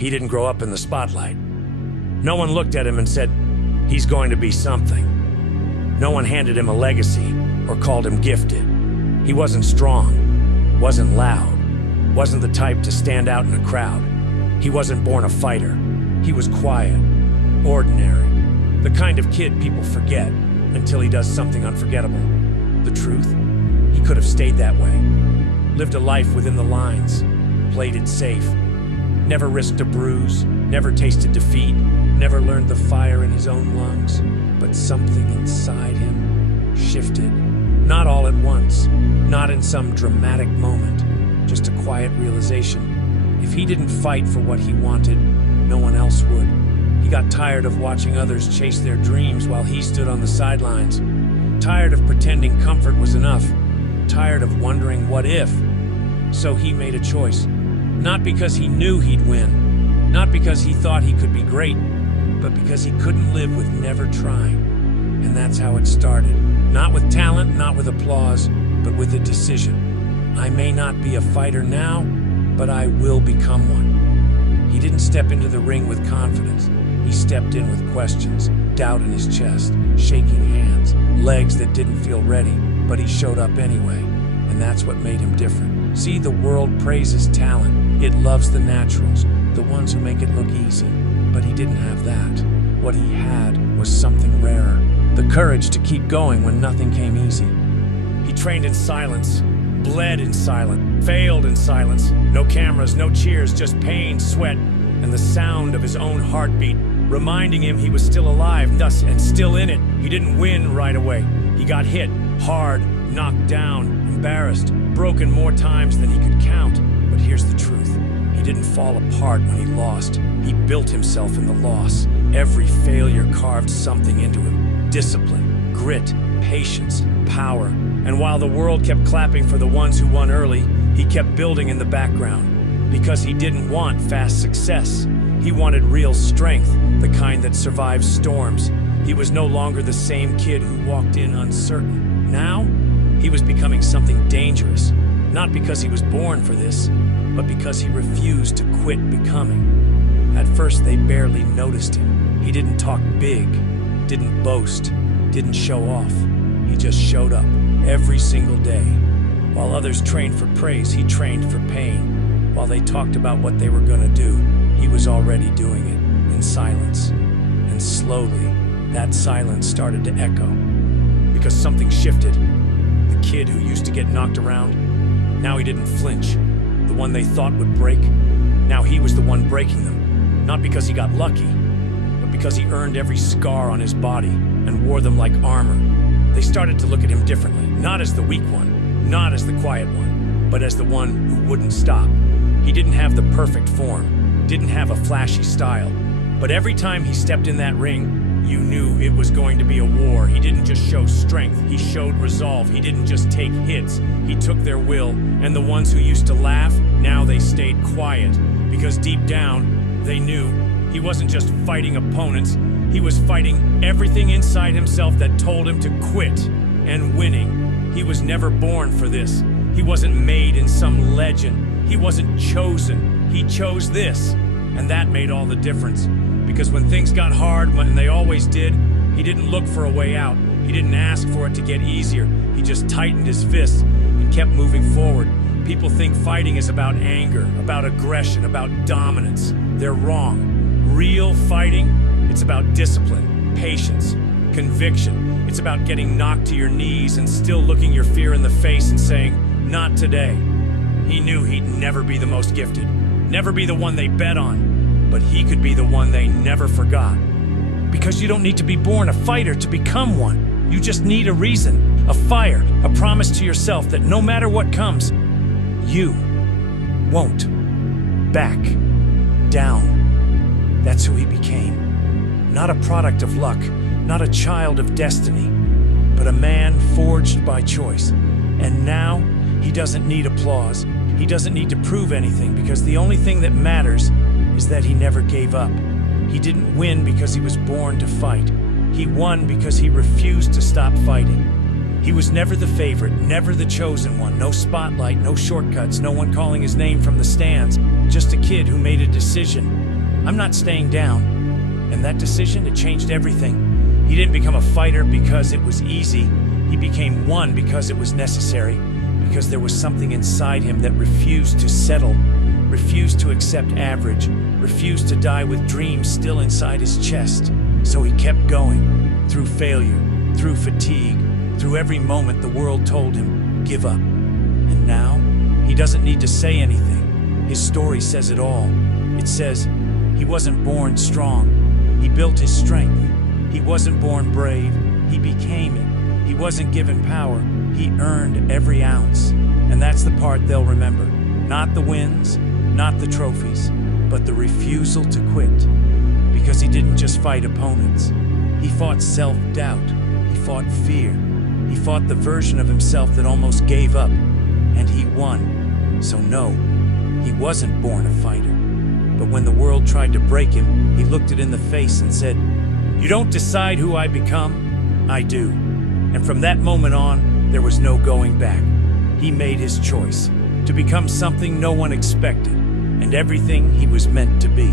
He didn't grow up in the spotlight. No one looked at him and said, he's going to be something. No one handed him a legacy or called him gifted. He wasn't strong, wasn't loud, wasn't the type to stand out in a crowd. He wasn't born a fighter. He was quiet, ordinary, the kind of kid people forget until he does something unforgettable. The truth? He could have stayed that way. Lived a life within the lines, played it safe, never risked a bruise, never tasted defeat, never learned the fire in his own lungs. But something inside him shifted. Not all at once, not in some dramatic moment, just a quiet realization. If he didn't fight for what he wanted, no one else would. He got tired of watching others chase their dreams while he stood on the sidelines. Tired of pretending comfort was enough. Tired of wondering what if. So he made a choice. Not because he knew he'd win. Not because he thought he could be great. But because he couldn't live with never trying. And that's how it started. Not with talent, not with applause, but with a decision. I may not be a fighter now, but I will become one. He didn't step into the ring with confidence. He stepped in with questions, doubt in his chest, shaking hands, legs that didn't feel ready, but he showed up anyway. And that's what made him different. See, the world praises talent. It loves the naturals, the ones who make it look easy. But he didn't have that. What he had was something rarer. The courage to keep going when nothing came easy. He trained in silence, bled in silence, failed in silence. No cameras, no cheers, just pain, sweat, and the sound of his own heartbeat, reminding him he was still alive, thus and still in it. He didn't win right away. He got hit, hard, knocked down, embarrassed, broken more times than he could count. But here's the truth. He didn't fall apart when he lost. He built himself in the loss. Every failure carved something into him. Discipline, grit, patience, power. And while the world kept clapping for the ones who won early, he kept building in the background. Because he didn't want fast success. He wanted real strength, the kind that survives storms. He was no longer the same kid who walked in uncertain. Now, he was becoming something dangerous. Not because he was born for this, but because he refused to quit becoming. At first, they barely noticed him. He didn't talk big, didn't boast, didn't show off. He just showed up every single day. While others trained for praise, he trained for pain. While they talked about what they were going to do, he was already doing it in silence. And slowly, that silence started to echo. Because something shifted. The kid who used to get knocked around, now he didn't flinch. The one they thought would break, now he was the one breaking them. Not because he got lucky, but because he earned every scar on his body and wore them like armor. They started to look at him differently, not as the weak one, not as the quiet one, but as the one who wouldn't stop. He didn't have the perfect form, didn't have a flashy style, but every time he stepped in that ring, you knew it was going to be a war. He didn't just show strength, he showed resolve. He didn't just take hits, he took their will. And the ones who used to laugh, now they stayed quiet. Because deep down, they knew he wasn't just fighting opponents, he was fighting everything inside himself that told him to quit. And winning. He was never born for this. He wasn't made in some legend. He wasn't chosen. He chose this. And that made all the difference. Because when things got hard, and they always did, he didn't look for a way out. He didn't ask for it to get easier. He just tightened his fists and kept moving forward. People think fighting is about anger, about aggression, about dominance. They're wrong. Real fighting, it's about discipline, patience, conviction. It's about getting knocked to your knees and still looking your fear in the face and saying, not today. He knew he'd never be the most gifted, never be the one they bet on, but he could be the one they never forgot. Because you don't need to be born a fighter to become one. You just need a reason, a fire, a promise to yourself that no matter what comes, you won't back down. That's who he became. Not a product of luck, not a child of destiny, but a man forged by choice. And now, he doesn't need applause. He doesn't need to prove anything, because the only thing that matters is that he never gave up. He didn't win because he was born to fight. He won because he refused to stop fighting. He was never the favorite, never the chosen one. No spotlight, no shortcuts, no one calling his name from the stands. Just a kid who made a decision. I'm not staying down. And that decision, it changed everything. He didn't become a fighter because it was easy. He became one because it was necessary, because there was something inside him that refused to settle, refused to accept average, refused to die with dreams still inside his chest. So he kept going, through failure, through fatigue, through every moment the world told him, give up. And now, he doesn't need to say anything. His story says it all. It says, he wasn't born strong. He built his strength. He wasn't born brave. He became it. He wasn't given power. He earned every ounce. And that's the part they'll remember. Not the wins, not the trophies, but the refusal to quit. Because he didn't just fight opponents. He fought self-doubt. He fought fear. He fought the version of himself that almost gave up. And he won. So no, he wasn't born a fighter. But when the world tried to break him, he looked it in the face and said, "You don't decide who I become, I do." And from that moment on, there was no going back. He made his choice to become something no one expected, and everything he was meant to be.